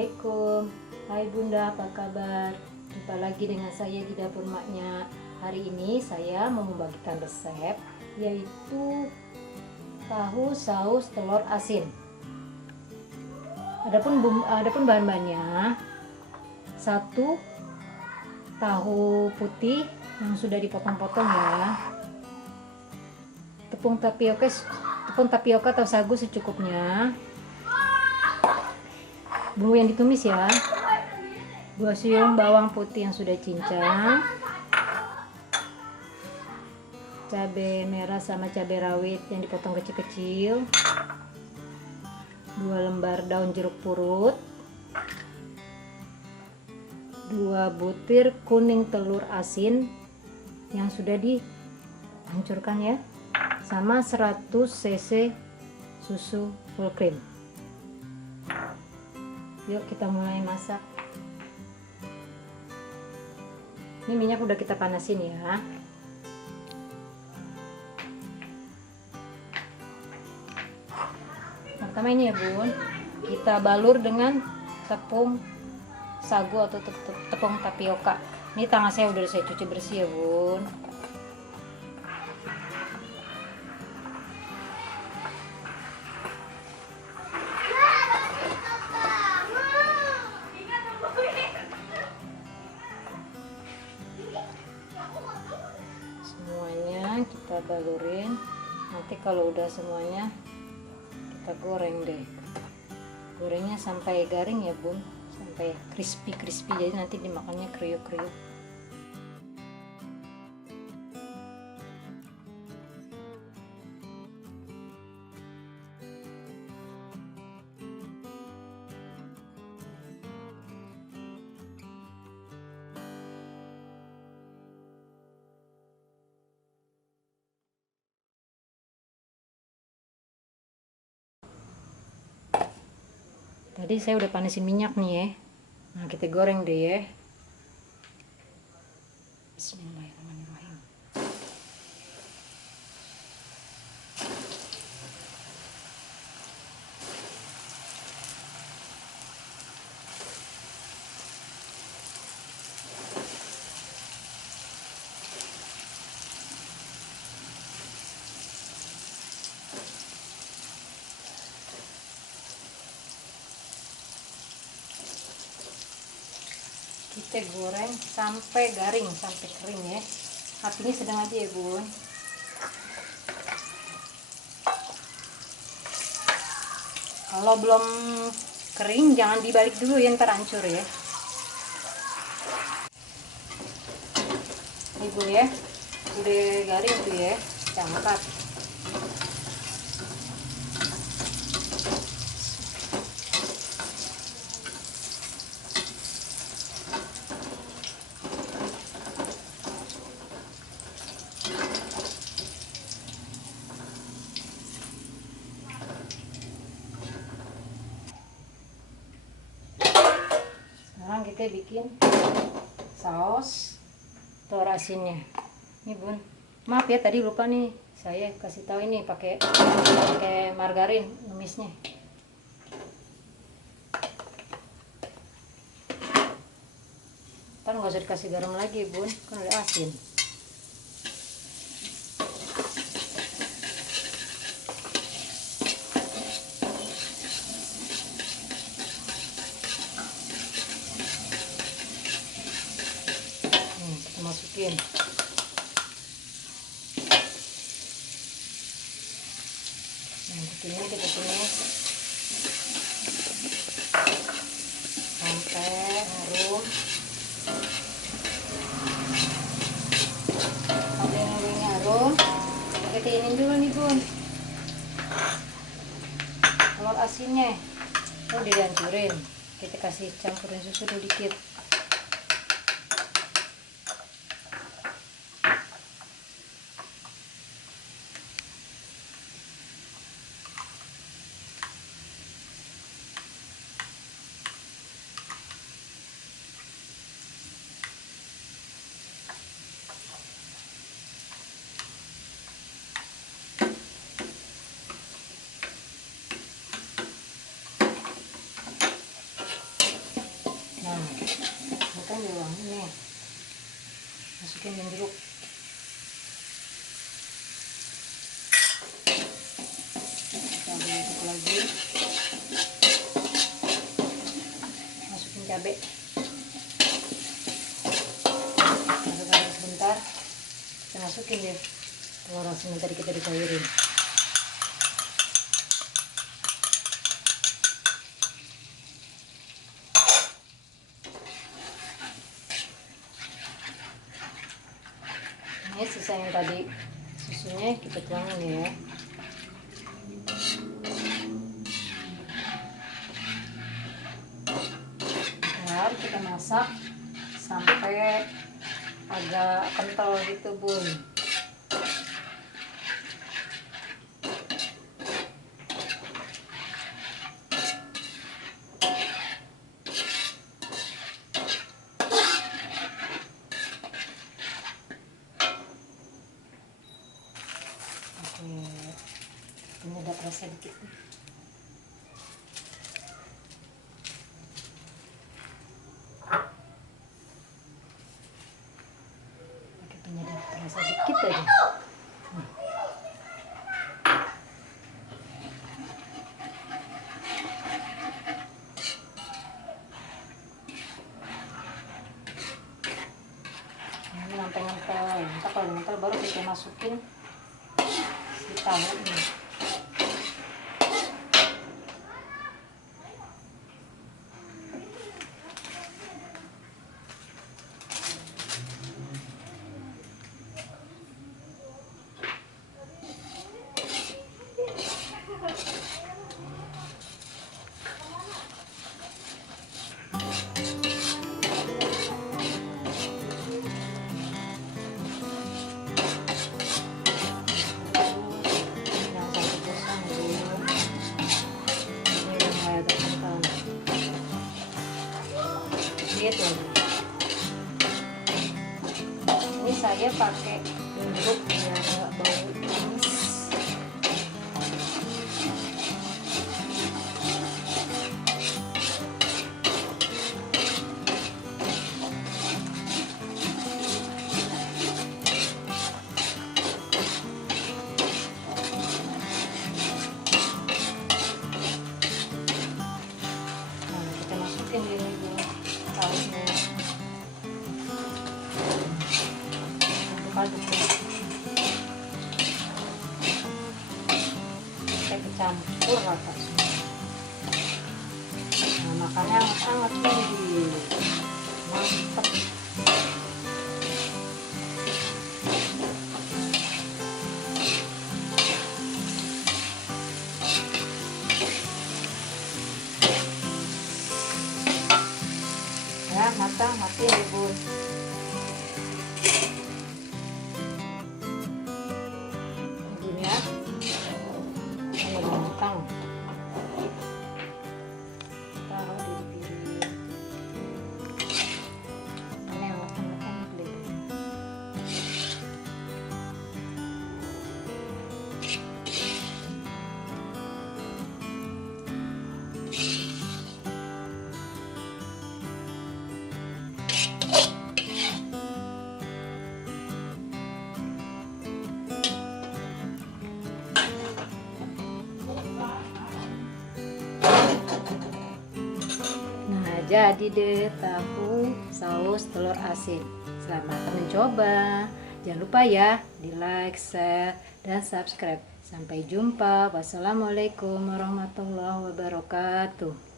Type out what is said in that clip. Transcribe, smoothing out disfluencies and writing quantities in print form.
Assalamualaikum. Hai Bunda, apa kabar? Jumpa lagi dengan saya di dapur maknya. Hari ini saya mau membagikan resep, yaitu tahu saus telur asin. Adapun bahan-bahannya: 1 tahu putih yang sudah dipotong-potong ya, tepung tapioka atau sagu secukupnya, bumbu yang ditumis ya, 2 siung bawang putih yang sudah cincang, cabai merah sama cabai rawit yang dipotong kecil-kecil, 2 lembar daun jeruk purut, 2 butir kuning telur asin yang sudah dihancurkan ya, sama 100 cc susu full cream. Yuk kita mulai masak. Ini minyak udah kita panasin ya. Pertama ini ya Bun, kita balur dengan tepung sagu atau tepung tapioka. Ini tangan saya udah saya cuci bersih ya Bun. Semuanya kita balurin. Nanti kalau udah semuanya kita goreng deh. Gorengnya sampai garing ya Bun, sampai crispy, jadi nanti dimakannya kriuk-kriuk. Tadi saya udah panasin minyak nih ya. Nah, kita goreng deh ya. Bismillahirrahmanirrahim. Kita goreng sampai garing, sampai kering ya. Apinya sedang aja ya Bun. Kalau belum kering jangan dibalik dulu ya, ntar hancur ya. Ini Bun ya, udah garing tuh ya, kita angkat. Sekarang kita bikin saus telur asinnya. Ini Bun, maaf ya tadi lupa nih, saya kasih tahu ini pakai margarin numisnya. Ntar nggak usah dikasih garam lagi Bun, kan udah asin. Kita masukin. Nah, ini kita tumis sampai harum. Sampai harum, kita ini dulu nih Bun, telur asinnya. Oh, dihancurin, kita kasih campurin susu dulu dikit. masukin jeruk. Kita aduk lagi, masukin cabai, aduk sebentar. Kita masukin deh telur asin yang tadi kita dicairin. Ini sisa yang tadi susunya kita tuangin ya. Bentar, kita masak sampai agak kental gitu bun. Penyedap rasa dikit. Pakai penyedap rasa dikit aja. Ini sampai ngentel. Ntar kalau ngentel baru kita masukin si tahunya. Ini saya pakai jeruk biar nggak bau amis. Nah, kita masukin ini sausnya. Aduk sampai kecampur rata. Nah, makannya hangat-hangat nih, mantep. Ya matang, matiin deh bun. Matang, taruh di piring. Ini yang matang-matang beli. Jadi deh tahu saus telur asin. Selamat mencoba. Jangan lupa ya di like, share, dan subscribe. Sampai jumpa. Wassalamualaikum warahmatullahi wabarakatuh.